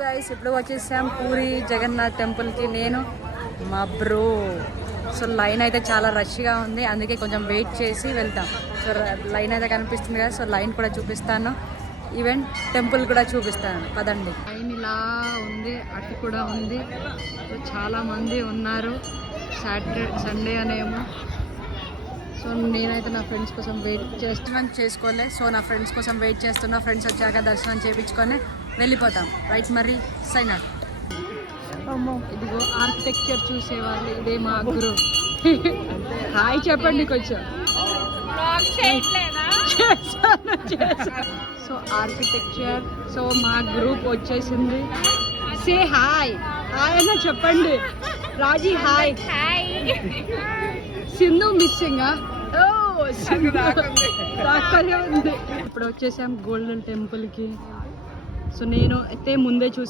Guys ఇప్పుడు వచ్చేసాం పూరి జగన్నాథ్ టెంపుల్కి, నేను మా బ్రో. సో లైన్ అయితే చాలా రష్గా ఉంది, అందుకే కొంచెం వెయిట్ చేసి వెళ్తాం. సో లైన్ అయితే కనిపిస్తుంది కదా, సో లైన్ కూడా చూపిస్తాను, ఈవెన్ టెంపుల్ కూడా చూపిస్తాను. పదండి. లైన్ ఇలా ఉంది, అటు కూడా ఉంది. సో చాలామంది ఉన్నారు, సాటర్డే సండే అనేమో. సో నేనైతే నా ఫ్రెండ్స్ కోసం వెయిట్ చేసుకోలే. సో నా ఫ్రెండ్స్ కోసం వెయిట్ చేస్తున్నా. ఫ్రెండ్స్ వచ్చాక దర్శనం చేయించుకొని వెళ్ళిపోతాం. రైట్, మరి సైన్ అవుట్. ఇదిగో ఆర్కిటెక్చర్ చూసేవాళ్ళు, ఇదే మా గురు. హాయ్ చెప్పండి కొంచెం. So architecture. సో మా గ్రూప్ వచ్చేసింది. Say hi. హాయ్ అన్న చెప్పండి. రాజీ హాయ్. సింధు మిస్సింగ్. ఇప్పుడు వచ్చేసాం గోల్డెన్ టెంపుల్కి. సో నేను అయితే ముందే చూసాను.